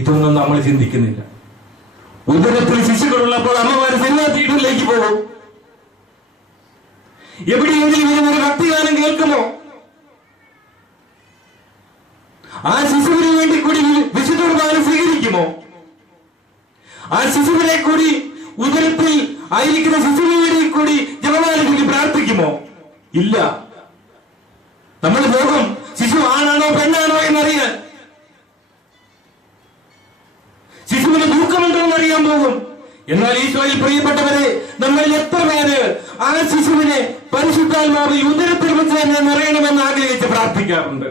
ഇതൊന്നും നമ്മൾ ചിന്തിക്കുന്നില്ല. ഉദരത്തിൽ ശിശുക്കളുള്ളപ്പോൾ അമ്മമാര് സിനിമാ തിയേറ്ററിലേക്ക് പോകും. എവിടെയെങ്കിലും ഇതിനൊരു ഭക്തിഗാനം കേൾക്കുമോ? ആ ശിശുവിന് വേണ്ടി കൂടി വിശുദ്ധ കുർബാന സ്വീകരിക്കുമോ? ആ ശിശുവിനെ കൂടി, ഉദരത്തിൽ ആയിരിക്കുന്ന ശിശുവിന് വേണ്ടി കൂടി ജപമാല കൂടി പ്രാർത്ഥിക്കുമോ? ഇല്ല. നമ്മൾ പോകും ശിശു ആണാണോ പെണ്ണാണോ എന്നറിയാൻ, ശിശുവിന് ദുഃഖമുണ്ടോ എന്നറിയാൻ പോകും. എന്നാൽ ഈശോയിൽ പ്രിയപ്പെട്ടവരെ, നമ്മൾ എത്ര പേര് ആ ശിശുവിനെ പരിശുദ്ധാത്മാവ് ഉദരത്തിൽ വെച്ച് തന്നെ നിറയണമെന്ന് ആഗ്രഹിച്ച് പ്രാർത്ഥിക്കാറുണ്ട്?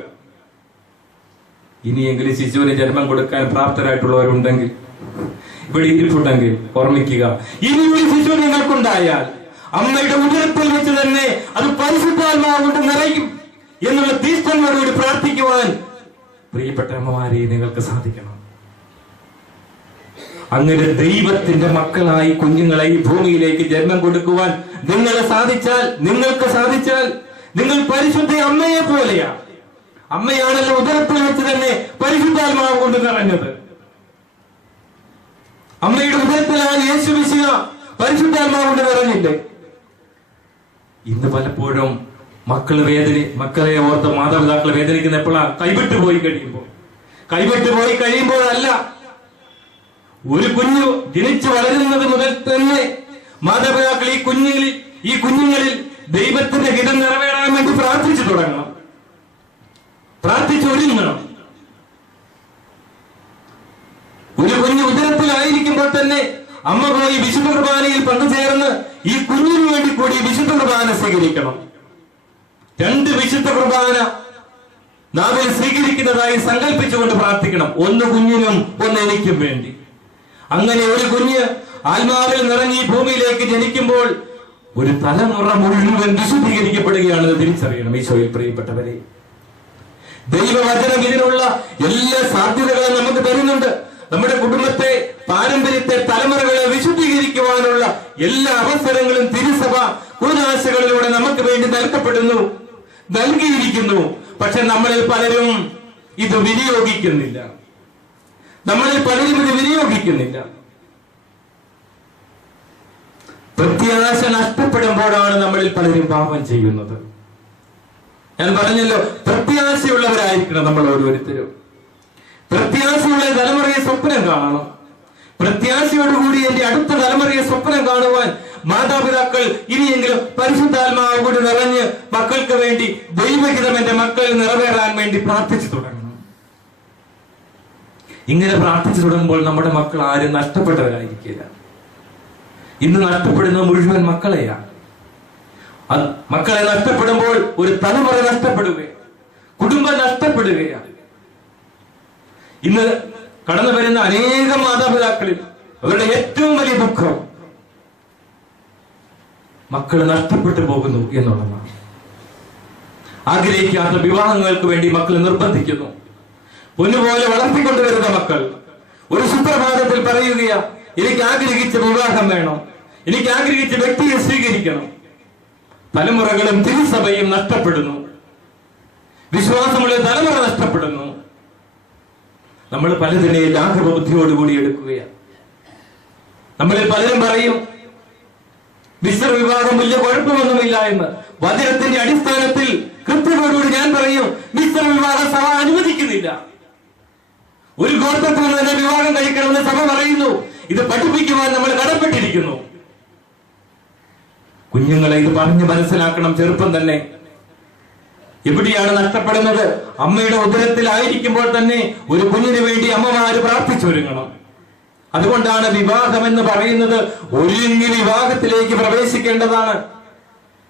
ഇനിയെങ്കിലും ശിശുവിന് ജന്മം കൊടുക്കാൻ പ്രാപ്തരായിട്ടുള്ളവരുണ്ടെങ്കിൽ, ഇവിടെ ഇരിപ്പുണ്ടെങ്കിൽ ഓർമ്മിക്കുക, ഇനി ഒരു ശിശു നിങ്ങൾക്കുണ്ടായാൽ അമ്മയുടെ ഉദരത്തിൽ വെച്ച് തന്നെ അത് പരിശുദ്ധാത്മാവ് കൊണ്ട് നിറയും എന്നുള്ള തീഷ്ണതയോടുകൂടി പ്രാർത്ഥിക്കുവാൻ പ്രിയപ്പെട്ട അമ്മമാരെ നിങ്ങൾക്ക് സാധിക്കണം. അങ്ങനെ ദൈവത്തിന്റെ മക്കളായി കുഞ്ഞുങ്ങളെ ഈ ഭൂമിയിലേക്ക് ജന്മം കൊടുക്കുവാൻ നിങ്ങൾക്ക് സാധിച്ചാൽ നിങ്ങൾ പരിശുദ്ധ അമ്മയെ പോലെയാ. അമ്മയാണല്ലോ ഉദരത്തിൽ വെച്ച് തന്നെ പരിശുദ്ധാത്മാവ് കൊണ്ട് നിറഞ്ഞത്. അമ്മയുടെ ഉദരത്തിലാണ് യേശു മിശിഹ പരിശുദ്ധാത്മാവ് കൊണ്ട് നിറഞ്ഞില്ലേ? ഇന്ന് പലപ്പോഴും മക്കളെ ഓർത്ത് മാതാപിതാക്കളെ വേദനിക്കുന്ന എപ്പോഴാണ്? കൈവിട്ടു പോയി കഴിയുമ്പോഴല്ല. ഒരു കുഞ്ഞു ജനിച്ചു വളരുന്നത് മുതൽ തന്നെ മാതാപിതാക്കൾ ഈ കുഞ്ഞുങ്ങളിൽ ദൈവത്തിന്റെ ഹിതം നിറവേറാൻ വേണ്ടി പ്രാർത്ഥിച്ചു തുടങ്ങണം, പ്രാർത്ഥിച്ചൊരുങ്ങണം. ഒരു കുഞ്ഞു ഉദരത്തിലായിരിക്കുമ്പോൾ തന്നെ അമ്മ പോയി വിശുദ്ധ കുർബാനയിൽ പങ്കുചേർന്ന് ഈ കുഞ്ഞിനു വേണ്ടി കൂടി വിശുദ്ധ കുർബാന സ്വീകരിക്കണം. 2 വിശുദ്ധ കുർബാന നാവിൽ സ്വീകരിക്കുന്നതായി സങ്കല്പിച്ചുകൊണ്ട് പ്രാർത്ഥിക്കണം. ഒന്ന് കുഞ്ഞിനും ഒന്ന് എനിക്കും വേണ്ടി. അങ്ങനെ ഒരു കുഞ്ഞ് ആത്മാവിൽ നിറഞ്ഞ് ഈ ഭൂമിയിലേക്ക് ജനിക്കുമ്പോൾ ഒരു തലമുറ മുഴുവൻ വിശുദ്ധീകരിക്കപ്പെടുകയാണെന്ന് തിരിച്ചറിയണം. ഈശോയിൽ പ്രിയപ്പെട്ടവരെ, ദൈവവചനം ഇതിനുള്ള എല്ലാ സാധ്യതകളും നമുക്ക് തരുന്നുണ്ട്. നമ്മുടെ കുടുംബത്തെ, പാരമ്പര്യത്തെ, തലമുറകളെ വിശുദ്ധീകരിക്കുവാനുള്ള എല്ലാ അവസരങ്ങളും തിരുസഭ കൂതാശകളിലൂടെ നമുക്ക് വേണ്ടി നൽകിയിരിക്കുന്നു. പക്ഷെ നമ്മളിൽ പലരും ഇത് വിനിയോഗിക്കുന്നില്ല. പ്രത്യാശ നഷ്ടപ്പെടുമ്പോഴാണ് നമ്മളിൽ പലരും പാപം ചെയ്യുന്നത്. ഞാൻ പറഞ്ഞല്ലോ, പ്രത്യാശയുള്ളവരായിരിക്കണം നമ്മൾ ഓരോരുത്തരും. പ്രത്യാശയുള്ള തലമുറയെ സ്വപ്നം കാണണം. പ്രത്യാശയോടുകൂടി എന്റെ അടുത്ത തലമുറയെ സ്വപ്നം കാണുവാൻ മാതാപിതാക്കൾ ഇനിയെങ്കിലും പരിശുദ്ധാത്മാവ് കൂടി നിറഞ്ഞ് മക്കൾക്ക് വേണ്ടി ദൈവഹിതം എന്റെ മക്കളിൽ നിറവേറാൻ വേണ്ടി പ്രാർത്ഥിച്ചു തുടങ്ങണം. ഇങ്ങനെ പ്രാർത്ഥിച്ചു തുടങ്ങുമ്പോൾ നമ്മുടെ മക്കൾ ആരും നഷ്ടപ്പെട്ടവരായിരിക്കില്ല. ഇന്ന് നഷ്ടപ്പെടുന്ന മുഴുവൻ മക്കളെയാണ്. മക്കളെ നഷ്ടപ്പെടുമ്പോൾ ഒരു തലമുറ നഷ്ടപ്പെടുകയാണ്, കുടുംബം നഷ്ടപ്പെടുകയാണ്. ഇന്ന് കടന്നു വരുന്ന അനേകം മാതാപിതാക്കളിൽ അവരുടെ ഏറ്റവും വലിയ ദുഃഖം മക്കൾ നഷ്ടപ്പെട്ടു പോകുന്നു എന്നുള്ളതാണ്. ആഗ്രഹിക്കാത്ത വിവാഹങ്ങൾക്ക് വേണ്ടി മക്കൾ നിർബന്ധിക്കുന്നു. പൊന്നുപോലെ വളർത്തിക്കൊണ്ടുവരുന്ന മക്കൾ ഒരു സുപ്രഭാതത്തിൽ പറയുകയാ, എനിക്ക് ആഗ്രഹിച്ച വിവാഹം വേണം, എനിക്ക് ആഗ്രഹിച്ച വ്യക്തിയെ സ്വീകരിക്കണം. തലമുറകളും തിരുസഭയും നഷ്ടപ്പെടുന്നു, വിശ്വാസമുള്ള തലമുറ നഷ്ടപ്പെടുന്നു. നമ്മൾ പലതിനെ ലാഘവ ബുദ്ധിയോടുകൂടി എടുക്കുകയാണ്. നമ്മളിൽ പലരും പറയും മിശ്ര വിവാഹം വലിയ കുഴപ്പമൊന്നുമില്ല എന്ന്. വചനത്തിന്റെ അടിസ്ഥാനത്തിൽ കൃത്യതയോടുകൂടി ഞാൻ പറയും, മിശ്ര വിവാഹ സഭ അനുവദിക്കുന്നില്ല. ഒരു ഗോത്രത്തിൽ നിന്ന് തന്നെ വിവാഹം കഴിക്കണമെന്ന് സഭ പറയുന്നു. ഇത് പഠിപ്പിക്കുവാൻ നമ്മൾ കടപ്പെട്ടിരിക്കുന്നു. കുഞ്ഞുങ്ങളെ ഇത് പറഞ്ഞ് മനസ്സിലാക്കണം ചെറുപ്പം തന്നെ. എവിടെയാണ് നഷ്ടപ്പെടുന്നത്? അമ്മയുടെ ഉദരത്തിലായിരിക്കുമ്പോൾ തന്നെ ഒരു കുഞ്ഞിന് വേണ്ടി അമ്മമാര് പ്രാർത്ഥിച്ചൊരുങ്ങണം. അതുകൊണ്ടാണ് വിവാഹം എന്ന് പറയുന്നത് ഒരുങ്ങി വിവാഹത്തിലേക്ക് പ്രവേശിക്കേണ്ടതാണ്.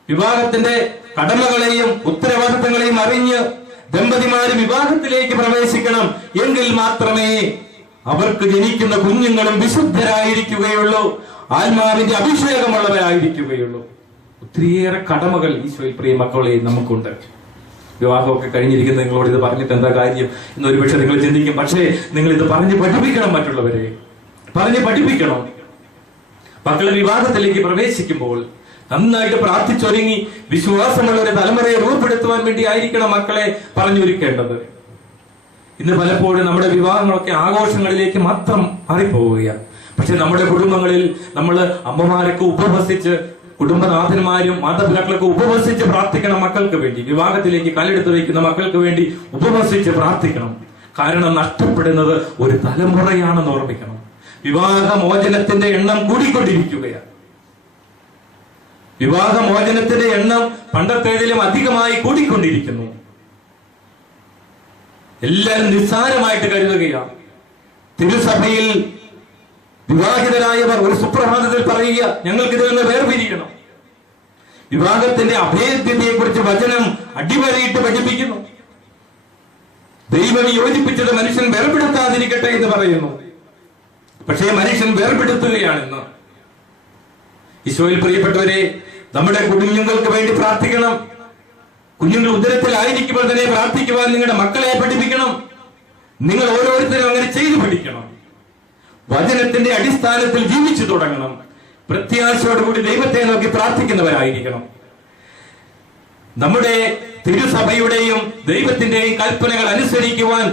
വിവാഹത്തിന്റെ കടമകളെയും ഉത്തരവാദിത്തങ്ങളെയും അറിഞ്ഞ് ദമ്പതിമാര് വിവാഹത്തിലേക്ക് പ്രവേശിക്കണം. എങ്കിൽ മാത്രമേ അവർക്ക് ജനിക്കുന്ന കുഞ്ഞുങ്ങളും വിശുദ്ധരായിരിക്കുകയുള്ളൂ, ആത്മാവിന്റെ അഭിഷേകമുള്ളവരായിരിക്കുകയുള്ളൂ. ഒത്തിരിയേറെ കടമകൾ ഈശോയിൽ പ്രിയ മക്കളെ നമുക്കുണ്ട്. വിവാഹമൊക്കെ കഴിഞ്ഞിരിക്കുന്ന നിങ്ങളോട് ഇത് പറഞ്ഞിട്ട് എന്താ കാര്യം എന്നൊരു പക്ഷെ നിങ്ങൾ ചിന്തിക്കും. പക്ഷേ നിങ്ങൾ ഇത് പറഞ്ഞ് പഠിപ്പിക്കണം, മറ്റുള്ളവരെ പറഞ്ഞ് പഠിപ്പിക്കണം. മക്കളെ വിവാഹത്തിലേക്ക് പ്രവേശിക്കുമ്പോൾ നന്നായിട്ട് പ്രാർത്ഥിച്ചൊരുങ്ങി വിശ്വാസമുള്ള ഒരു തലമുറയെ രൂപപ്പെടുത്തുവാൻ വേണ്ടി ആയിരിക്കണം മക്കളെ പറഞ്ഞൊരുക്കേണ്ടത്. ഇന്ന് പലപ്പോഴും നമ്മുടെ വിവാഹങ്ങളൊക്കെ ആഘോഷങ്ങളിലേക്ക് മാത്രം മാറിപ്പോവുകയാണ്. പക്ഷെ നമ്മുടെ കുടുംബങ്ങളിൽ നമ്മൾ അമ്മമാരൊക്കെ ഉപവസിച്ച്, കുടുംബനാഥന്മാരും മാതാപിതാക്കളൊക്കെ ഉപവസിച്ച് പ്രാർത്ഥിക്കണം മക്കൾക്ക് വേണ്ടി. വിവാഹത്തിലേക്ക് കാലെടുത്ത് വയ്ക്കുന്ന മക്കൾക്ക് വേണ്ടി ഉപവസിച്ച് പ്രാർത്ഥിക്കണം. കാരണം നഷ്ടപ്പെടുന്നത് ഒരു തലമുറയാണെന്ന് ഓർമ്മിക്കണം. വിവാഹമോചനത്തിന്റെ എണ്ണം കൂടിക്കൊണ്ടിരിക്കുകയാണ്. വിവാഹമോചനത്തിന്റെ എണ്ണം പണ്ടത്തേതിലും അധികമായി കൂടിക്കൊണ്ടിരിക്കുന്നു. എല്ലാവരും നിസ്സാരമായിട്ട് കരുതുകയാണ്. തിരുസഭയിൽ വിവാഹിതരായവർ ഒരു സുപ്രഭാതത്തിൽ പറയുക, ഞങ്ങൾക്ക് ഇതിൽ നിന്ന് വേർപിരിയണം. വിവാഹത്തിന്റെ അഭേദ്യതയെ കുറിച്ച് വചനം അടിവരയിട്ട് പഠിപ്പിക്കുന്നു. ദൈവം യോജിപ്പിച്ചത് മനുഷ്യൻ വേർപെടുത്താതിരിക്കട്ടെ എന്ന് പറയുന്നു. പക്ഷേ മനുഷ്യൻ വേർപെടുത്തുകയാണെന്ന്. ഈശോയിൽ പ്രിയപ്പെട്ടവരെ, നമ്മുടെ കുഞ്ഞുങ്ങൾക്ക് വേണ്ടി പ്രാർത്ഥിക്കണം. കുഞ്ഞുങ്ങൾ ഉദരത്തിലായിരിക്കുമ്പോൾ തന്നെ പ്രാർത്ഥിക്കുവാൻ നിങ്ങളുടെ മക്കളെ പഠിപ്പിക്കണം. നിങ്ങൾ ഓരോരുത്തരും അങ്ങനെ ചെയ്തു പഠിക്കണം. വചനത്തിന്റെ അടിസ്ഥാനത്തിൽ ജീവിച്ചു തുടങ്ങണം. പ്രത്യാശയോടുകൂടി ദൈവത്തെ നോക്കി പ്രാർത്ഥിക്കുന്നവരായിരിക്കണം. നമ്മുടെ തിരുസഭയുടെയും ദൈവത്തിന്റെയും കൽപ്പനകൾ അനുസരിക്കുവാൻ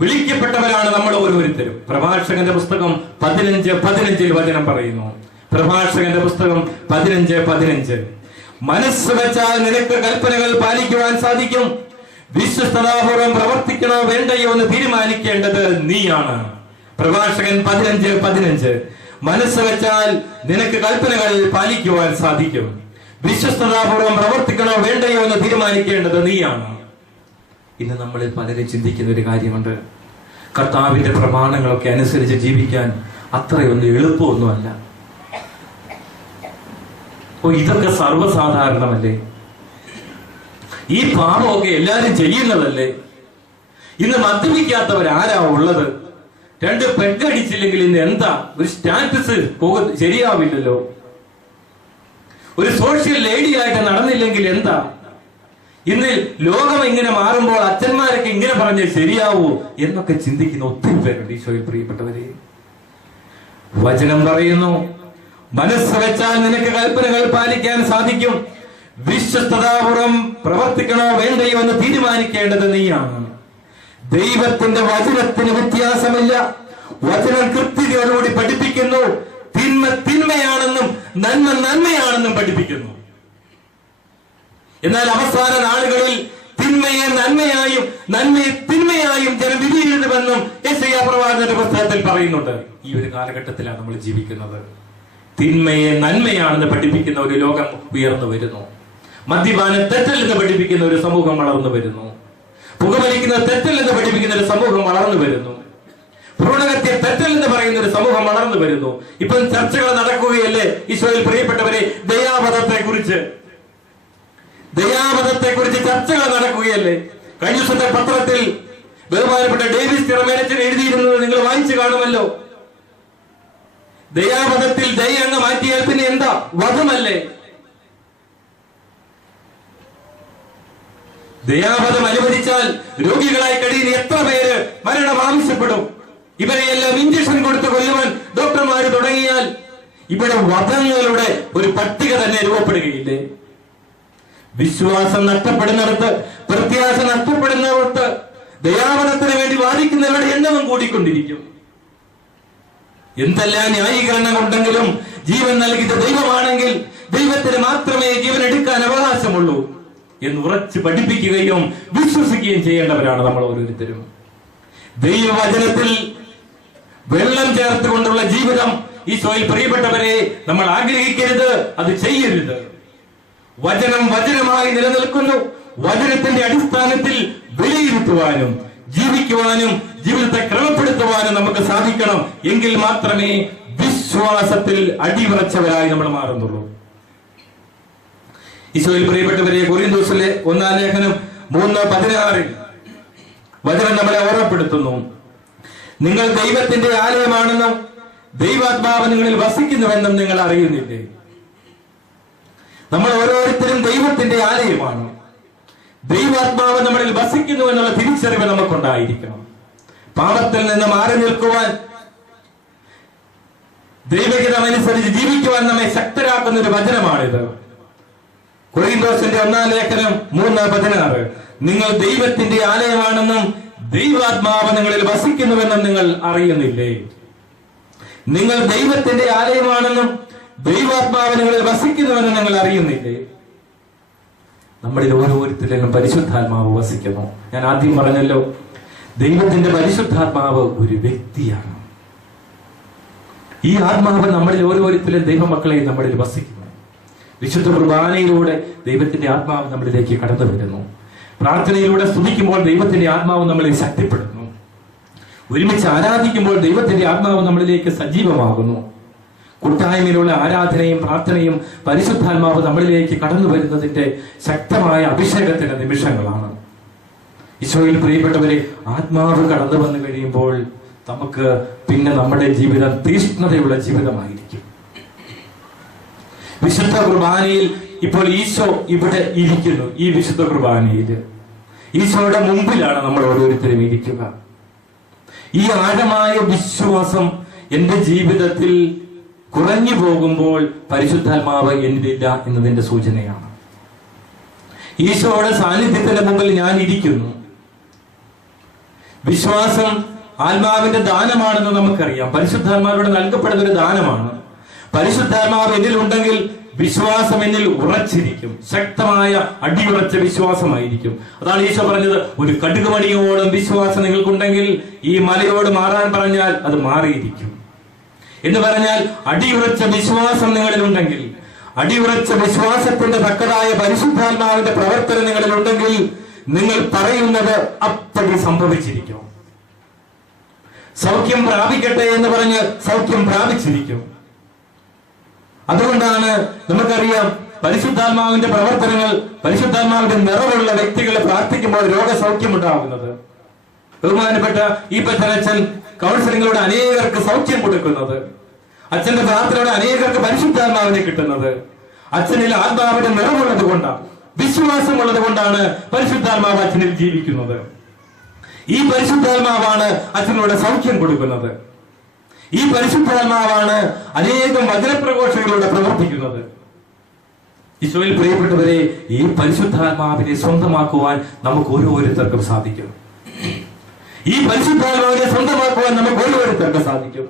വിളിക്കപ്പെട്ടവരാണ് നമ്മൾ ഓരോരുത്തരും. പ്രഭാഷകന്റെ പുസ്തകം 15:15 വചനം പറയുന്നു. പ്രഭാഷകന്റെ പുസ്തകം 15:15 മനസ്സ് വെച്ചാൽ നിനക്ക് കൽപ്പനകൾ പാലിക്കുവാൻ സാധിക്കും. വിശ്വസ്തതാപൂർവം പ്രവർത്തിക്കണോ വേണ്ടയോ എന്ന് തീരുമാനിക്കേണ്ടത് നീയാണ്. പ്രഭാഷകൻ 15:15 മനസ്സ് വെച്ചാൽ നിനക്ക് കൽപ്പനകൾ പാലിക്കുവാൻ സാധിക്കും. വിശ്വസ്തതാപൂർവം പ്രവർത്തിക്കണോ വേണ്ടയോ എന്ന് തീരുമാനിക്കേണ്ടത് നീയാണ്. ഇന്ന് നമ്മളിൽ പലരും ചിന്തിക്കുന്ന ഒരു കാര്യമുണ്ട്. കർത്താവിന്റെ പ്രമാണങ്ങളൊക്കെ അനുസരിച്ച് ജീവിക്കാൻ അത്രയൊന്നും എളുപ്പമൊന്നുമല്ല. ഇതൊക്കെ സർവ്വസാധാരണമല്ലേ? ഈ പാപമൊക്കെ എല്ലാരും ചെയ്യുന്നതല്ലേ? ഇന്ന് മദ്യപിക്കാത്തവരാരാ ഉള്ളത്? 2 പെട്ടടിച്ചില്ലെങ്കിൽ ഇന്ന് എന്താ? ഒരു സ്റ്റാറ്റസ് ശരിയാവില്ലല്ലോ. ഒരു സോഷ്യൽ ലേഡി ആയിട്ട് നടന്നില്ലെങ്കിൽ എന്താ? ഇന്ന് ലോകം ഇങ്ങനെ മാറുമ്പോൾ അച്ഛന്മാരൊക്കെ ഇങ്ങനെ പറഞ്ഞ് ശരിയാവൂ എന്നൊക്കെ ചിന്തിക്കുന്ന ഒത്തിരി പേരുണ്ട്. ഈശോയിൽ പ്രിയപ്പെട്ടവരെ, വചനം പറയുന്നു, മനസ്സ് വെച്ചാൽ നിനക്ക് കൽപ്പനകൾ പാലിക്കാൻ സാധിക്കും. വിശ്വസ്തതാപൂർവം പ്രവർത്തിക്കണോ വേണ്ടയോ എന്ന് തീരുമാനിക്കേണ്ടത് നീയാണ്. ദൈവത്തിന്റെ വചനത്തിന് വ്യത്യാസമില്ല. വചനം കൃത്യതയോടുകൂടി പഠിപ്പിക്കുന്നു. തിന്മ തിന്മയാണെന്നും നന്മ നന്മയാണെന്നും പഠിപ്പിക്കുന്നു. എന്നാൽ അവസാന നാളുകളിൽ തിന്മയെ നന്മയായും നന്മയെ തിന്മയായും ജനം വിധിയെഴുതുമെന്നും യെശയ്യാ പ്രവാചകന്റെ പുസ്തകത്തിൽ പറയുന്നുണ്ട്. ഈ ഒരു കാലഘട്ടത്തിലാണ് നമ്മൾ ജീവിക്കുന്നത്. തിന്മയെ നന്മയാണെന്ന് പഠിപ്പിക്കുന്ന ഒരു ലോകം ഉയർന്നു വരുന്നു. മദ്യപാനം തെറ്റല്ലെന്ന് പഠിപ്പിക്കുന്ന ഒരു സമൂഹം വളർന്നു വരുന്നു. പുകവലിക്കുന്ന തെറ്റല്ലെന്ന് പഠിപ്പിക്കുന്ന ഒരു സമൂഹം വളർന്നു വരുന്നു. ഭ്രൂണഹത്യ തെറ്റല്ലെന്ന് പറയുന്ന ഒരു സമൂഹം വളർന്നു വരുന്നു. ഇപ്പം ചർച്ചകൾ നടക്കുകയല്ലേ ഈശോയിൽ പ്രിയപ്പെട്ടവരെ? ദയാവധത്തെ കുറിച്ച് ചർച്ചകൾ നടക്കുകയല്ലേ? കഴിഞ്ഞ ദിവസത്തെ പത്രത്തിൽ ബഹുമാനപ്പെട്ട ഡേവിസ് തിറമേലച്ചൻ എഴുതിയിരുന്നത് നിങ്ങൾ വായിച്ചു കാണുമല്ലോ. ദയാവധത്തിൽ ദയ അങ്ങ് മാറ്റിയാൽ പിന്നെ എന്താ? വധമല്ലേ? ദയാവധം അനുവദിച്ചാൽ രോഗികളായി കഴിയുന്ന എത്ര പേര് മരണം ആവശ്യപ്പെടും? ഇവരെയെല്ലാം ഇഞ്ചക്ഷൻ കൊടുത്ത് കൊല്ലുവാൻ ഡോക്ടർമാര് തുടങ്ങിയാൽ ഇവിടെ വധങ്ങളുടെ ഒരു പട്ടിക തന്നെ രൂപപ്പെടുകയില്ലേ? വിശ്വാസം നഷ്ടപ്പെടുന്നിടത്ത്, പ്രത്യാശ നഷ്ടപ്പെടുന്നിടത്ത് ദയാവധത്തിന് വേണ്ടി വാദിക്കുന്നവരുടെ എണ്ണവും കൂടിക്കൊണ്ടിരിക്കും. എന്തെല്ലാം ന്യായീകരണം ഉണ്ടെങ്കിലും ജീവൻ നൽകിയ ദൈവമാണെങ്കിൽ ദൈവത്തിന് മാത്രമേ ജീവൻ എടുക്കാൻ അവകാശമുള്ളൂ എന്ന് ഉറച്ച് പഠിപ്പിക്കുകയും വിശ്വസിക്കുകയും ചെയ്യേണ്ടവരാണ് നമ്മൾ ഓരോരുത്തരും. ദൈവവചനത്തിൽ വെള്ളം ചേർത്തുകൊണ്ടുള്ള ജീവിതം ഈശോയിൽ പ്രിയപ്പെട്ടവരെ നമ്മൾ ആഗ്രഹിക്കരുത്, അത് ചെയ്യരുത്. വചനം വചനമായി നിലനിൽക്കുന്നു. വചനത്തിന്റെ അടിസ്ഥാനത്തിൽ വിലയിരുത്തുവാനും ജീവിക്കുവാനും ജീവിതത്തെ ക്രമപ്പെടുത്തുവാനും നമുക്ക് സാധിക്കണം. എങ്കിൽ മാത്രമേ വിശ്വാസത്തിൽ അടിയുറച്ചവരായി നമ്മൾ മാറുന്നുള്ളൂ. ഈശോയിൽ പ്രിയപ്പെട്ടവരെ, കൊരിന്തോസിലെ 1-ാം ലേഖനം 3:16 വചനം നമ്മളെ ഓർമ്മപ്പെടുത്തുന്നു. നിങ്ങൾ ദൈവത്തിന്റെ ആലയമാണെന്നും ദൈവാത്മാവ് നിങ്ങളിൽ വസിക്കുന്നുവെന്നും നിങ്ങൾ അറിയുന്നില്ലേ? നമ്മൾ ഓരോരുത്തരും ദൈവത്തിന്റെ ആലയമാണ്. ദൈവാത്മാവ് നമ്മളിൽ വസിക്കുന്നു എന്നുള്ള തിരിച്ചറിവ് നമുക്കുണ്ടായിരിക്കണം. പാപത്തിൽ നിന്ന് മാറി നിൽക്കുവാൻ, ദൈവഹിതമനുസരിച്ച് ജീവിക്കുവാൻ നമ്മെ ശക്തരാക്കുന്ന ഒരു വചനമാണിത്. കൊരിന്തോസിന്റെ 1-ാം ലേഖനം 3:16 നിങ്ങൾ ദൈവത്തിന്റെ ആലയമാണെന്നും ദൈവാത്മാവ് നിങ്ങളിൽ വസിക്കുന്നുവെന്നും നിങ്ങൾ അറിയുന്നില്ലേ? നിങ്ങൾ ദൈവത്തിന്റെ ആലയമാണെന്നും ദൈവാത്മാവ് നിങ്ങളിൽ വസിക്കുന്നുവെന്നും നിങ്ങൾ അറിയുന്നില്ലേ? നമ്മളിൽ ഓരോരുത്തരിലും പരിശുദ്ധാത്മാവ് വസിക്കുന്നു. ഞാൻ ആദ്യം പറഞ്ഞല്ലോ, ദൈവത്തിന്റെ പരിശുദ്ധാത്മാവ് ഒരു വ്യക്തിയാണ്. ഈ ആത്മാവ് നമ്മളിൽ ഓരോരുത്തരും ദൈവമക്കളെയും നമ്മളിൽ വസിക്കുന്നു. വിശുദ്ധ കുർബാനയിലൂടെ ദൈവത്തിന്റെ ആത്മാവ് നമ്മളിലേക്ക് കടന്നു വരുന്നു. പ്രാർത്ഥനയിലൂടെ സ്തുതിക്കുമ്പോൾ ദൈവത്തിന്റെ ആത്മാവ് നമ്മളെ ശക്തിപ്പെടുന്നു. ഒരുമിച്ച് ആരാധിക്കുമ്പോൾ ദൈവത്തിന്റെ ആത്മാവ് നമ്മളിലേക്ക് സജീവമാകുന്നു. കൂട്ടായ്മയിലുള്ള ആരാധനയും പ്രാർത്ഥനയും പരിശുദ്ധാത്മാവ് നമ്മളിലേക്ക് കടന്നു വരുന്നതിന്റെ ശക്തമായ അഭിഷേകത്തിന്റെ നിമിഷങ്ങളാണ്. ഈശോയിൽ പ്രിയപ്പെട്ടവരെ, ആത്മാവ് കടന്നു വന്നു കഴിയുമ്പോൾ നമുക്ക് പിന്നെ നമ്മുടെ ജീവിതം തീഷ്ണതയുള്ള ജീവിതമായിരിക്കും. വിശുദ്ധ കുർബാനയിൽ ഇപ്പോൾ ഈശോ ഇവിടെ ഇരിക്കുന്നു. ഈ വിശുദ്ധ കുർബാനയിൽ ഈശോയുടെ മുമ്പിലാണ് നമ്മൾ ഓരോരുത്തരും ഇരിക്കുക. ഈ ആഴമായ വിശ്വാസം എന്റെ ജീവിതത്തിൽ കുറഞ്ഞു പോകുമ്പോൾ പരിശുദ്ധാത്മാവ് എന്നിലില്ല എന്നതിന്റെ സൂചനയാണ്. ഈശോയുടെ സാന്നിധ്യത്തിന്റെ മുമ്പിൽ ഞാൻ ഇരിക്കുന്നു. വിശ്വാസം ആത്മാവിന്റെ ദാനമാണെന്ന് നമുക്കറിയാം. പരിശുദ്ധാത്മാവിലൂടെ നൽകപ്പെടുന്ന ഒരു ദാനമാണ്. പരിശുദ്ധാത്മാവ് എന്നിലുണ്ടെങ്കിൽ വിശ്വാസം എന്നിൽ ഉറച്ചിരിക്കും. ശക്തമായ അടിയുറച്ച വിശ്വാസമായിരിക്കും. അതാണ് ഈശോ പറഞ്ഞത്, ഒരു കടുകുമണിയോളം വിശ്വാസം നിങ്ങൾക്കുണ്ടെങ്കിൽ ഈ മലയോട് മാറാൻ പറഞ്ഞാൽ അത് മാറിയിരിക്കും എന്ന് പറഞ്ഞാൽ, അടിയുറച്ച വിശ്വാസം നിങ്ങളിലുണ്ടെങ്കിൽ, അടിയുറച്ച വിശ്വാസത്തിന്റെ തക്കതായ പരിശുദ്ധാത്മാവിന്റെ പ്രവർത്തനം നിങ്ങളിലുണ്ടെങ്കിൽ നിങ്ങൾ പറയുന്നത് അപ്പടി സംഭവിച്ചിരിക്കും. സൗഖ്യം പ്രാപിക്കട്ടെ എന്ന് പറഞ്ഞ് സൗഖ്യം പ്രാപിച്ചിരിക്കും. അതുകൊണ്ടാണ് നമുക്കറിയാം, പരിശുദ്ധാത്മാവിന്റെ പ്രവർത്തനങ്ങൾ, പരിശുദ്ധാത്മാവിന്റെ നിറവുള്ള വ്യക്തികളെ പ്രാർത്ഥിക്കുമ്പോൾ രോഗസൗഖ്യം ഉണ്ടാകുന്നത്. ബഹുമാനപ്പെട്ട ഈ പച്ചനച്ഛൻ കൗൺസിലിങ്ങിലൂടെ അനേകർക്ക് സൗഖ്യം കൊടുക്കുന്നത്, അച്ഛന്റെ പ്രാർത്ഥനയോടെ അനേകർക്ക് പരിശുദ്ധാത്മാവിനെ കിട്ടുന്നത് അച്ഛനിൽ ആത്മാവിന്റെ നിറവുള്ളത് കൊണ്ടാണ്, വിശ്വാസമുള്ളത് കൊണ്ടാണ് പരിശുദ്ധാത്മാവ് അച്ഛനിൽ ജീവിക്കുന്നത്. ഈ പരിശുദ്ധാത്മാവാണ് അച്ഛനോട് സൗഖ്യം കൊടുക്കുന്നത്. ഈ പരിശുദ്ധാത്മാവാണ് അനേകം വചനപ്രഘോഷങ്ങളിലൂടെ പ്രവർത്തിക്കുന്നത്. ഈശോയിൽ പ്രിയപ്പെട്ടവരെ, ഈ പരിശുദ്ധാത്മാവിനെ സ്വന്തമാക്കുവാൻ നമുക്ക് ഓരോരുത്തർക്കും സാധിക്കും. ഈ പരിശുദ്ധാത്മാവിനെ സ്വന്തമാക്കുവാൻ നമുക്ക് ഓരോരുത്തർക്കും സാധിക്കും.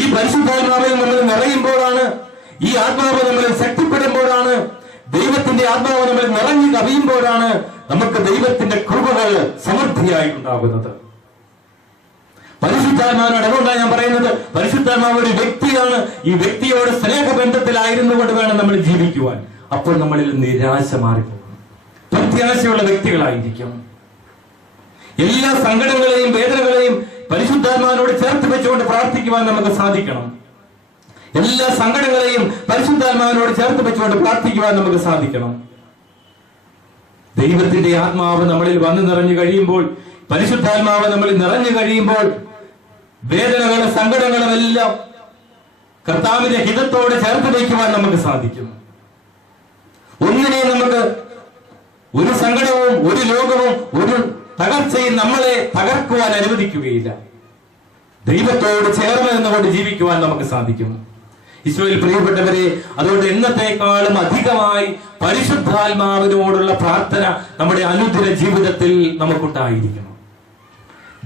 ഈ പരിശുദ്ധാത്മാവിൽ നമ്മൾ നിറയുമ്പോഴാണ്, ഈ ആത്മാവ് നമ്മളിൽ ശക്തിപ്പെടുമ്പോഴാണ്, ദൈവത്തിന്റെ ആത്മാവ് നമ്മൾ നിറഞ്ഞു കവിയുമ്പോഴാണ് നമുക്ക് ദൈവത്തിന്റെ കൃപകൾ സമൃദ്ധിയായിട്ടുണ്ടാകുന്നത്. പരിശുദ്ധാത്മാവിനോട് അതുകൊണ്ടാണ് ഞാൻ പറയുന്നത്, പരിശുദ്ധാത്മാവ് ഒരു വ്യക്തിയാണ്. ഈ വ്യക്തിയോട് സ്നേഹബന്ധത്തിലായിരുന്നു കൊണ്ട് വേണം നമ്മൾ ജീവിക്കുവാൻ. അപ്പോൾ നമ്മളിൽ നിരാശ മാറിപ്പോകും. പ്രത്യാശയുള്ള വ്യക്തികളായിരിക്കും. എല്ലാ സങ്കടങ്ങളെയും വേദനകളെയും പരിശുദ്ധാത്മാവിനോട് ചേർത്ത് വെച്ചുകൊണ്ട് പ്രാർത്ഥിക്കുവാൻ നമുക്ക് സാധിക്കണം. എല്ലാ സങ്കടങ്ങളെയും പരിശുദ്ധാത്മാവിനോട് ചേർത്ത് വെച്ചുകൊണ്ട് പ്രാർത്ഥിക്കുവാൻ നമുക്ക് സാധിക്കണം. ദൈവത്തിന്റെ ആത്മാവ് നമ്മളിൽ വന്നു നിറഞ്ഞു കഴിയുമ്പോൾ, പരിശുദ്ധാത്മാവ് നമ്മളിൽ നിറഞ്ഞു കഴിയുമ്പോൾ, വേദനകളും സങ്കടങ്ങളും എല്ലാം കർത്താവിന്റെ ഹിതത്തോട് ചേർത്ത് വയ്ക്കുവാൻ നമുക്ക് സാധിക്കും. ഒന്നിനെയും നമുക്ക്, ഒരു സങ്കടവും ഒരു ലോകവും ഒരു തകർച്ചയും നമ്മളെ തകർക്കുവാൻ അനുവദിക്കുകയില്ല. ദൈവത്തോട് ചേർന്ന് നിന്നുകൊണ്ട് ജീവിക്കുവാൻ നമുക്ക് സാധിക്കും. ഈശോയിൽ പ്രിയപ്പെട്ടവരെ, അതുകൊണ്ട് എന്നത്തെക്കാളും അധികമായി പരിശുദ്ധാത്മാവിനോടുള്ള പ്രാർത്ഥന നമ്മുടെ അനുദിന ജീവിതത്തിൽ നമുക്കുണ്ടായിരിക്കണം.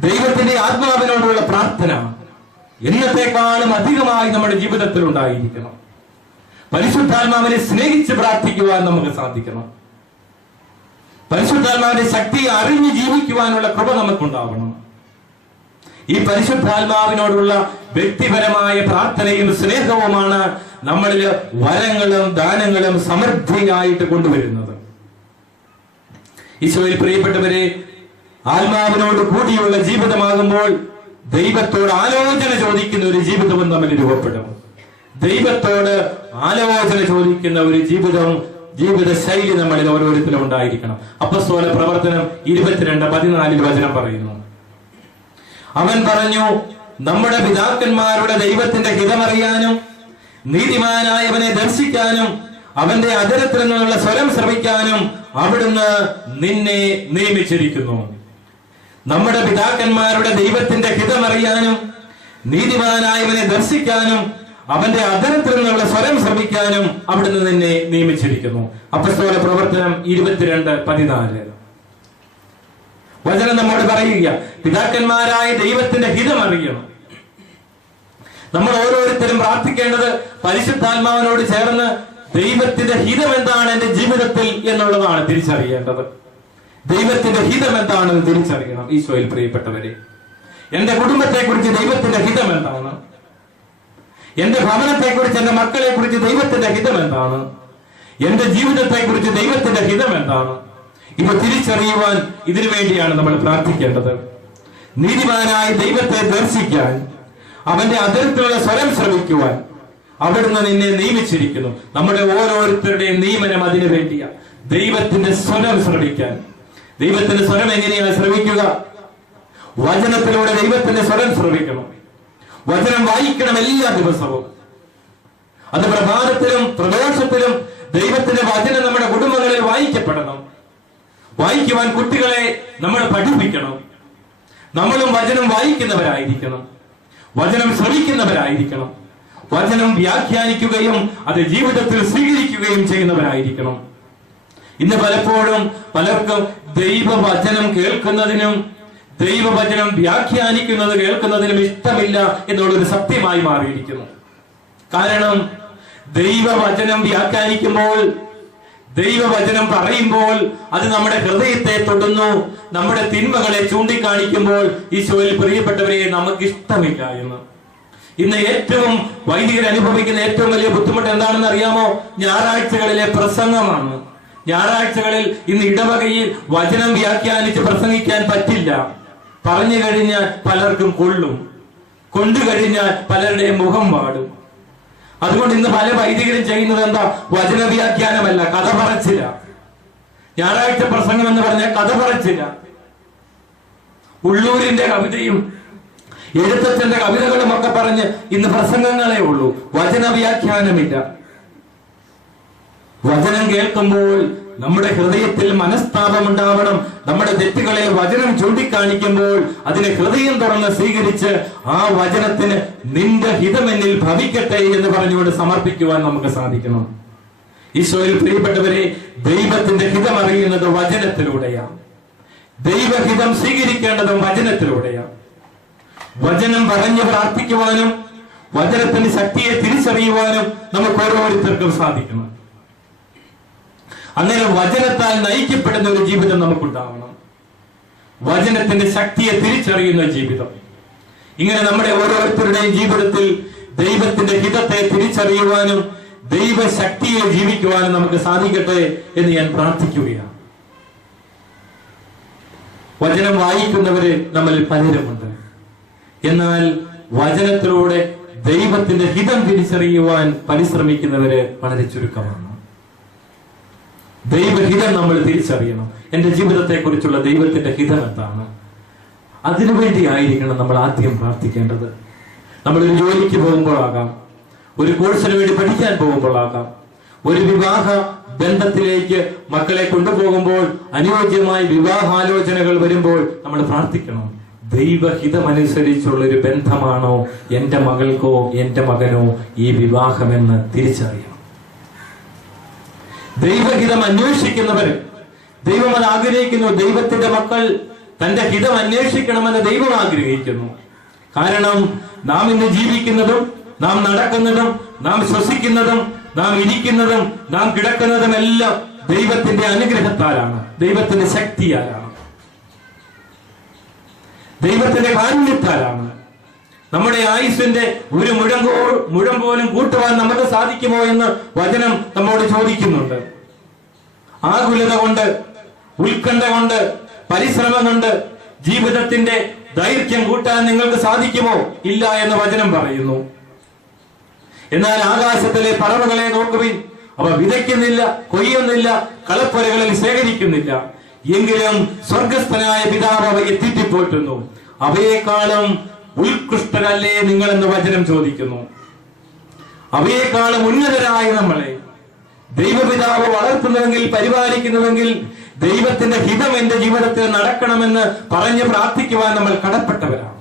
ദൈവത്തിന്റെ ആത്മാവിനോടുള്ള പ്രാർത്ഥന എന്നത്തെക്കാളും അധികമായി നമ്മുടെ ജീവിതത്തിൽ ഉണ്ടായിരിക്കണം. പരിശുദ്ധാത്മാവിനെ സ്നേഹിച്ച് പ്രാർത്ഥിക്കുവാൻ നമുക്ക് സാധിക്കണം. പരിശുദ്ധാത്മാവിന്റെ ശക്തിയെ അറിഞ്ഞ് ജീവിക്കുവാനുള്ള കൃപ നമുക്കുണ്ടാവണം. ഈ പരിശുദ്ധാത്മാവിനോടുള്ള വ്യക്തിപരമായ പ്രാർത്ഥനയും സ്നേഹവുമാണ് നമ്മളിൽ വരങ്ങളും ദാനങ്ങളും സമൃദ്ധിയായിട്ട് കൊണ്ടുവരുന്നത്. ഈശോയിൽ പ്രിയപ്പെട്ടവരെ, ആത്മാവിനോട് കൂടിയുള്ള ജീവിതമാകുമ്പോൾ ദൈവത്തോട് ആലോചന ചോദിക്കുന്ന ഒരു ജീവിതവും നമ്മൾ രൂപപ്പെടും. ദൈവത്തോട് ആലോചന ചോദിക്കുന്ന ഒരു ജീവിത ശൈലി നമ്മളിൽ ഓരോരുത്തരും ഉണ്ടായിരിക്കണം. അപ്പസ്തോല പ്രവർത്തനം 22:14 വചനം പറയുന്നു, അവൻ പറഞ്ഞു, നമ്മുടെ പിതാക്കന്മാരുടെ ദൈവത്തിന്റെ ഹിതമറിയാനും നീതിമാനായവനെ ദർശിക്കാനും അവന്റെ അധരത്തിൽ നിന്നുള്ള സ്വരം ശ്രവിക്കാനും അവിടുന്ന് നിന്നെ നിയമിച്ചിരിക്കുന്നു. നമ്മുടെ പിതാക്കന്മാരുടെ ദൈവത്തിന്റെ ഹിതമറിയാനും നീതിമാനായവനെ ദർശിക്കാനും അവന്റെ അധരത്തിൽ നിന്നുള്ള സ്വരം ശ്രമിക്കാനും അവിടുന്ന് നിന്നെ നിയമിച്ചിരിക്കുന്നു. അപ്പസ്തോല പ്രവർത്തനം 22:14. വചനം നമ്മോട് പറയുക, പിതാക്കന്മാരായ ദൈവത്തിന്റെ ഹിതം അറിയണം. നമ്മൾ ഓരോരുത്തരും പ്രാർത്ഥിക്കേണ്ടത് പരിശുദ്ധാത്മാവിനോട് ചേർന്ന് ദൈവത്തിന്റെ ഹിതം എന്താണ് എന്റെ ജീവിതത്തിൽ എന്നുള്ളതാണ് തിരിച്ചറിയേണ്ടത്. ദൈവത്തിന്റെ ഹിതം എന്താണെന്ന് തിരിച്ചറിയണം. ഈശോയിൽ പ്രിയപ്പെട്ടവരെ, എന്റെ കുടുംബത്തെ കുറിച്ച് ദൈവത്തിന്റെ ഹിതം എന്താണ്? എന്റെ ഭവനത്തെ കുറിച്ച്, എന്റെ മക്കളെ കുറിച്ച് ദൈവത്തിന്റെ ഹിതം എന്താണ്? എന്റെ ജീവിതത്തെ കുറിച്ച് ദൈവത്തിന്റെ ഹിതം എന്താണ്? ഇവ തിരിച്ചറിയുവാൻ ഇതിനു വേണ്ടിയാണ് നമ്മൾ പ്രാർത്ഥിക്കേണ്ടത്. നീതിമാനായ ദൈവത്തെ ദർശിക്കാൻ, അവന്റെ അതിർത്തിലുള്ള സ്വരം ശ്രമിക്കുവാൻ അവിടുന്ന് നിന്നെ നിയമിച്ചിരിക്കുന്നു. നമ്മുടെ ഓരോരുത്തരുടെയും നിയമനം അതിനു വേണ്ടിയാ. ദൈവത്തിന്റെ സ്വരം ശ്രമിക്കാൻ. ദൈവത്തിന്റെ സ്വരം എങ്ങനെയാണ് ശ്രമിക്കുക? വചനത്തിലൂടെ ദൈവത്തിന്റെ സ്വരം ശ്രമിക്കണം. വചനം വായിക്കണം എല്ലാ ദിവസവും. അത് പ്രഭാതത്തിലും പ്രദോഷത്തിലും ദൈവത്തിന്റെ വചനം നമ്മുടെ കുടുംബങ്ങളിൽ വായിക്കപ്പെടണം. വായിക്കുവാൻ കുട്ടികളെ നമ്മൾ പഠിപ്പിക്കണം. നമ്മളും വചനം വായിക്കുന്നവരായിരിക്കണം, വചനം ശ്രമിക്കുന്നവരായിരിക്കണം, വചനം വ്യാഖ്യാനിക്കുകയും അത് ജീവിതത്തിൽ സ്വീകരിക്കുകയും ചെയ്യുന്നവരായിരിക്കണം. ഇന്ന് പലപ്പോഴും പലർക്കും ദൈവവചനം കേൾക്കുന്നതിനും ദൈവവചനം വ്യാഖ്യാനിക്കുന്നത് കേൾക്കുന്നതിനും ഇഷ്ടമില്ല എന്നുള്ളൊരു സത്യമായി മാറിയിരിക്കുന്നു. കാരണം ദൈവവചനം വ്യാഖ്യാനിക്കുമ്പോൾ, ദൈവവചനം പറയുമ്പോൾ അത് നമ്മുടെ ഹൃദയത്തെ തൊടുന്നു. നമ്മുടെ തിന്മകളെ ചൂണ്ടിക്കാണിക്കുമ്പോൾ ഈശോയിൽ പ്രിയപ്പെട്ടവരെ നമുക്ക് ഇഷ്ടമില്ല എന്ന്. ഇന്ന് ഏറ്റവും വൈദികർ അനുഭവിക്കുന്ന ഏറ്റവും വലിയ ബുദ്ധിമുട്ട് എന്താണെന്ന് അറിയാമോ? ഞായറാഴ്ചകളിലെ പ്രസംഗമാണ്. ഞായറാഴ്ചകളിൽ ഇന്ന് ഇടവകയിൽ വചനം വ്യാഖ്യാനിച്ച് പ്രസംഗിക്കാൻ പറ്റില്ല. പറഞ്ഞു കഴിഞ്ഞാൽ പലർക്കും കൊള്ളും, കൊണ്ടു കഴിഞ്ഞാൽ പലരുടെയും മുഖം വാടും. അതുകൊണ്ട് ഇന്ന് പല വൈദികരും ചെയ്യുന്നത് എന്താ? വചന വ്യാഖ്യാനമല്ല, കഥ പറച്ചില്ല. ഞായറാഴ്ച പ്രസംഗം എന്ന് പറഞ്ഞാൽ കഥ പറച്ചില്ല. ഉള്ളൂരിന്റെ കവിതയും എഴുത്തച്ഛന്റെ കവിതകളും ഒക്കെ പറഞ്ഞ് ഇന്ന് പ്രസംഗങ്ങളേ ഉള്ളൂ, വചന വ്യാഖ്യാനമില്ല. വചനം കേൾക്കുമ്പോൾ നമ്മുടെ ഹൃദയത്തിൽ മനസ്താപമുണ്ടാവണം. നമ്മുടെ തെറ്റുകളെ വചനം ചൂണ്ടിക്കാണിക്കുമ്പോൾ അതിനെ ഹൃദയം തുറന്ന് സ്വീകരിച്ച് ആ വചനത്തിന് നിന്റെ ഹിതമെന്നിൽ ഭവിക്കട്ടെ എന്ന് പറഞ്ഞുകൊണ്ട് സമർപ്പിക്കുവാൻ നമുക്ക് സാധിക്കണം. ഈശോയിൽ പ്രിയപ്പെട്ടവരെ, ദൈവത്തിന്റെ ഹിതം അറിയുന്നത് വചനത്തിലൂടെയാണ്. ദൈവഹിതം സ്വീകരിക്കേണ്ടതും വചനത്തിലൂടെയാണ്. വചനം പറഞ്ഞ് പ്രാർത്ഥിക്കുവാനും വചനത്തിന്റെ ശക്തിയെ തിരിച്ചറിയുവാനും നമുക്ക് ഓരോരുത്തർക്കും സാധിക്കണം. അങ്ങനെ വചനത്താൽ നയിക്കപ്പെടുന്ന ഒരു ജീവിതം നമുക്കുണ്ടാവണം. വചനത്തിന്റെ ശക്തിയെ തിരിച്ചറിയുന്ന ജീവിതം. ഇങ്ങനെ നമ്മുടെ ഓരോരുത്തരുടെയും ജീവിതത്തിൽ ദൈവത്തിന്റെ ഹിതത്തെ തിരിച്ചറിയുവാനും ദൈവശക്തിയെ ജീവിക്കുവാനും നമുക്ക് സാധിക്കട്ടെ എന്ന് ഞാൻ പ്രാർത്ഥിക്കുകയാണ്. വചനം വായിക്കുന്നവര് നമ്മളിൽ പലരുമുണ്ട്. എന്നാൽ വചനത്തിലൂടെ ദൈവത്തിന്റെ ഹിതം തിരിച്ചറിയുവാൻ പരിശ്രമിക്കുന്നവര് വളരെ ചുരുക്കമാണ്. ദൈവഹിതം നമ്മൾ തിരിച്ചറിയണം. എന്റെ ജീവിതത്തെ കുറിച്ചുള്ള ദൈവത്തിന്റെ ഹിതം എന്താണ്? അതിനുവേണ്ടി ആയിരിക്കണം നമ്മൾ ആദ്യം പ്രാർത്ഥിക്കേണ്ടത്. നമ്മളൊരു ജോലിക്ക് പോകുമ്പോഴാകാം, ഒരു കോഴ്സിന് വേണ്ടി പഠിക്കാൻ പോകുമ്പോഴാകാം, ഒരു വിവാഹ ബന്ധത്തിലേക്ക് മക്കളെ കൊണ്ടുപോകുമ്പോൾ, അനുയോജ്യമായ വിവാഹാലോചനകൾ വരുമ്പോൾ നമ്മൾ പ്രാർത്ഥിക്കണം. ദൈവഹിതമനുസരിച്ചുള്ള ഒരു ബന്ധമാണോ എന്റെ മകൾക്കോ എന്റെ മകനോ ഈ വിവാഹമെന്ന് തിരിച്ചറിയണം. ദൈവഹിതം അന്വേഷിക്കുന്നവര്, ദൈവം അത് ആഗ്രഹിക്കുന്നു. ദൈവത്തിന്റെ മക്കൾ തന്റെ ഹിതം അന്വേഷിക്കണമെന്ന് ദൈവം ആഗ്രഹിക്കുന്നു. കാരണം നാം ഇന്ന് ജീവിക്കുന്നതും നാം നടക്കുന്നതും നാം ശ്വസിക്കുന്നതും നാം ഇരിക്കുന്നതും നാം കിടക്കുന്നതും എല്ലാം ദൈവത്തിന്റെ അനുഗ്രഹത്താലാണ്, ദൈവത്തിന്റെ ശക്തിയാലാണ്, ദൈവത്തിന്റെ കാരുണ്യത്താലാണ്. നമ്മുടെ ആയുസ്സിന്റെ ഒരു മുഴം പോലും കൂട്ടുവാൻ നമുക്ക് സാധിക്കുമോ എന്ന് വചനം നമ്മോട് ചോദിക്കുന്നുണ്ട്. ആകുലത കൊണ്ട്, ഉത്കണ്ഠ കൊണ്ട്, പരിശ്രമം കൊണ്ട് ജീവിതത്തിന്റെ ദൈർഘ്യം കൂട്ടാൻ നിങ്ങൾക്ക് സാധിക്കുമോ? ഇല്ല എന്ന് വചനം പറയുന്നു. എന്നാൽ ആകാശത്തിലെ പറവകളെ നോക്കുവിൻ, അവ വിതയ്ക്കുന്നില്ല, കൊയ്യുന്നില്ല, കളപ്പുരകളിൽ ശേഖരിക്കുന്നില്ല, എങ്കിലും സ്വർഗസ്ഥനായ പിതാവ് അവയെ തീറ്റിപ്പോറ്റുന്നു. അവയെക്കാളും ഉത്കൃഷ്ടരല്ലേ നിങ്ങൾ എന്ന് വചനം ചോദിക്കുന്നു. അവയെക്കാളും ഉന്നതരായ നമ്മളെ ദൈവപിതാവ് വളർത്തുന്നുവെങ്കിൽ, പരിപാലിക്കുന്നുവെങ്കിൽ, ദൈവത്തിന്റെ ഹിതം എന്റെ ജീവിതത്തിൽ നടക്കണമെന്ന് പറഞ്ഞ് പ്രാർത്ഥിക്കുവാൻ നമ്മൾ കടപ്പെട്ടവരാണ്.